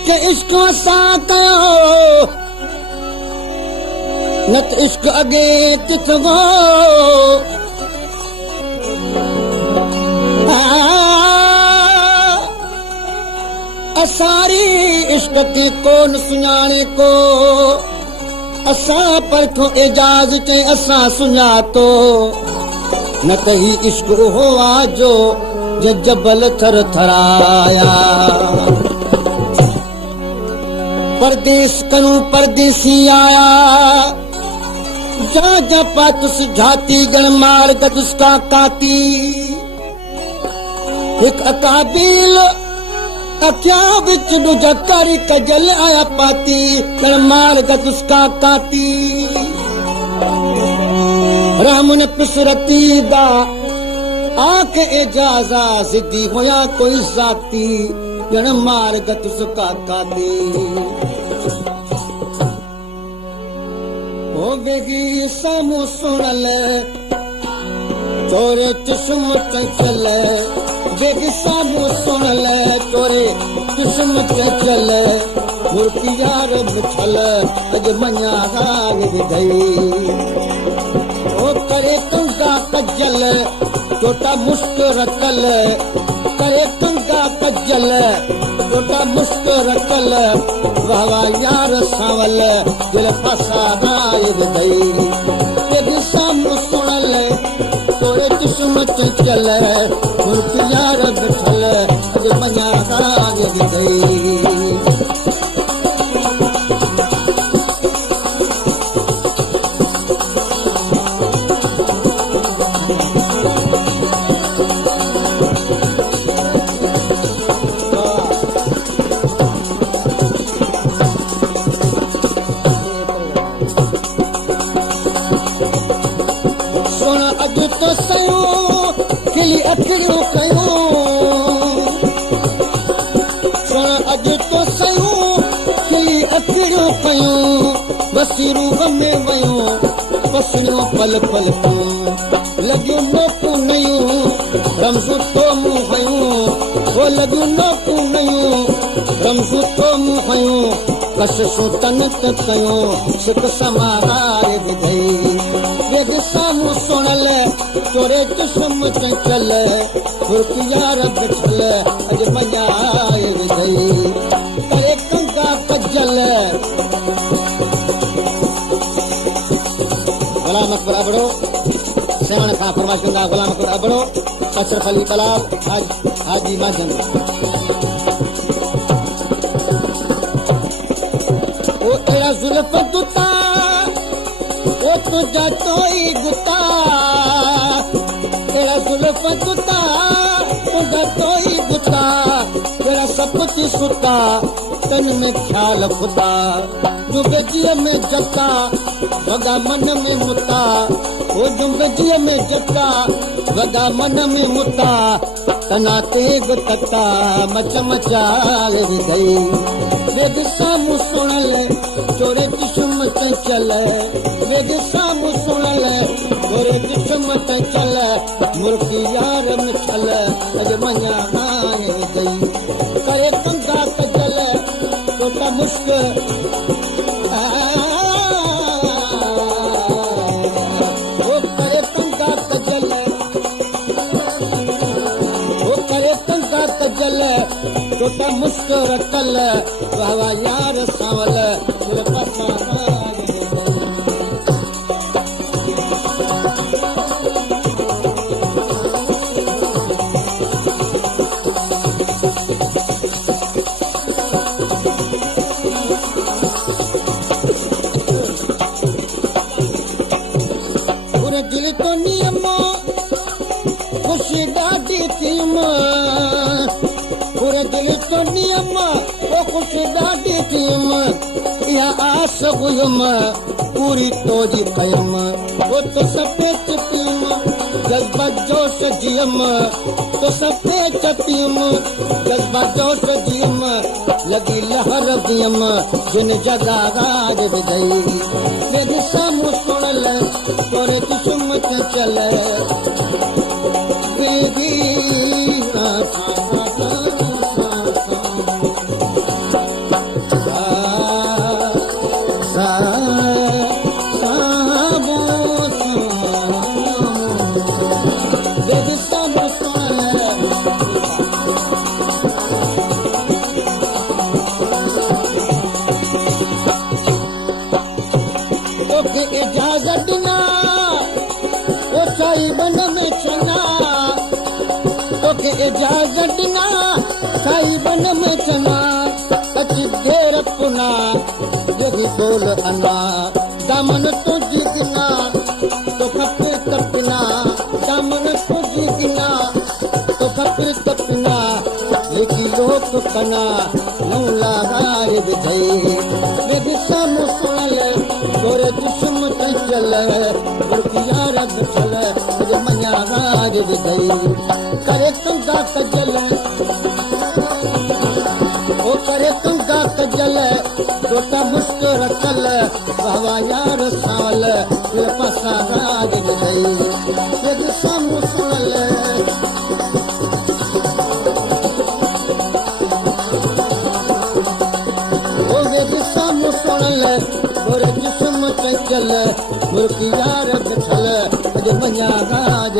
इश्क इश्क असां कयो न त इश्क अॻे किथो असारी इश्क की कोन सुञाणे को असां परखो एजाज के असां सुञातो न त ही इश्क उहो आ जो जबल थर थराया परदेस करूं परदेसी आया जा जा पातुस झाती गण मार गदुस्का काती एक अकाबिल अक्या बिच दुजा कर कजल आया पाती गण मार गदुस्का काती रामन पिसरती दा आंख एजाजा सिद्धि होया कोई जाती गण मार गदुस्का काती ओ बेगी सामू सुनल तोरे चश्म चल बेगी सामू सुनल तोरे चश्म चल मुर्की यार बिछल अज मना गाल विधई ओ करे कंगा कजल छोटा मुश्क रखल करे कंगा कजल छोटा मुश्क रखल वावा यार सावल दिल फसा गाल विधई बेगी सामू सुनल तोरे चश्म चल मुर्की यार बिछल अज मना गाल विधई बसीरू में वयो पसणो पल पल लॻियो नोकू नयूं रमज़ू तो मुंहुं हयूं हो लॻियो नोकू नयूं रमज़ू तो मुंहुं हयूं कशिशूं तनक कयूं सिक समाहार विधई वेद साम्हूं सुणल तोरे चश्म चंचल फुर्की यार बिछल अॼु मञाए विधई करे कंगा कजल गुलाम अकबर अबड़ो सेवण खां फरमाइश कंदा गुलाम अकबर अबड़ो अशरफ अली कलाल हाजी माजन ओ एड़ा जुल्फ दुता ओ तुझा तोई गुता एड़ा जुल्फ दुता तुझा तोई गुता एड़ा सब कुछ सुता तन में ख्याल खुदा जो बेजीअ में जता वगा मन में मुता ओ जो बेजीअ में जता वगा मन में मुता तना तेग तता मच मचाए विधई वेद सामू सुणल तोरे चश्म चंचल वेद सामू सुणल तोरे चश्म चंचल मुर्की यार मिठल अज मञा गाए विधई करे कंगा कजल छोटा मुश्क छोटा मुश्क रखल वावा यार सावल सिर पसा पूरे दिल तो नियम खुशी दादी थीम पूरे दिल तो नियम ओ खुश दादी थीम या आस हुयम पूरी तोजी कयम ओ तो सफेद पीम जज्बा जोश जियम तो सफेद पीम जज्बा जोश जियम लगी लहर दियम जिन जगह गाज विधई यदि सामू सुणल तोरे चश्म चल बेगी साम्हूं तोखे इजाज़त ॾिना ओ साई बन में चना तोखे इजाज़त ॾिना साई बन में चना अची देर पुना यही बोल अना दामन तुझी गिना तो खपे कपिना दामन तुझी गिना तो खपे कपिना लिखी लोक कना नौ लगाए विधई मेरी सामू सुनल तोरे दुश्म चल बुरकिया रग चल मुझे मन्या गाज विधई करे तुंगा कजल ओ करे तुंगा कजल छोटा मुश्क रखल बाबा यार सावल ये पासा गाज विधई मेरी सामू सुनल और जिस्म चल मुर्किया रख चल मुझे मन्या गाज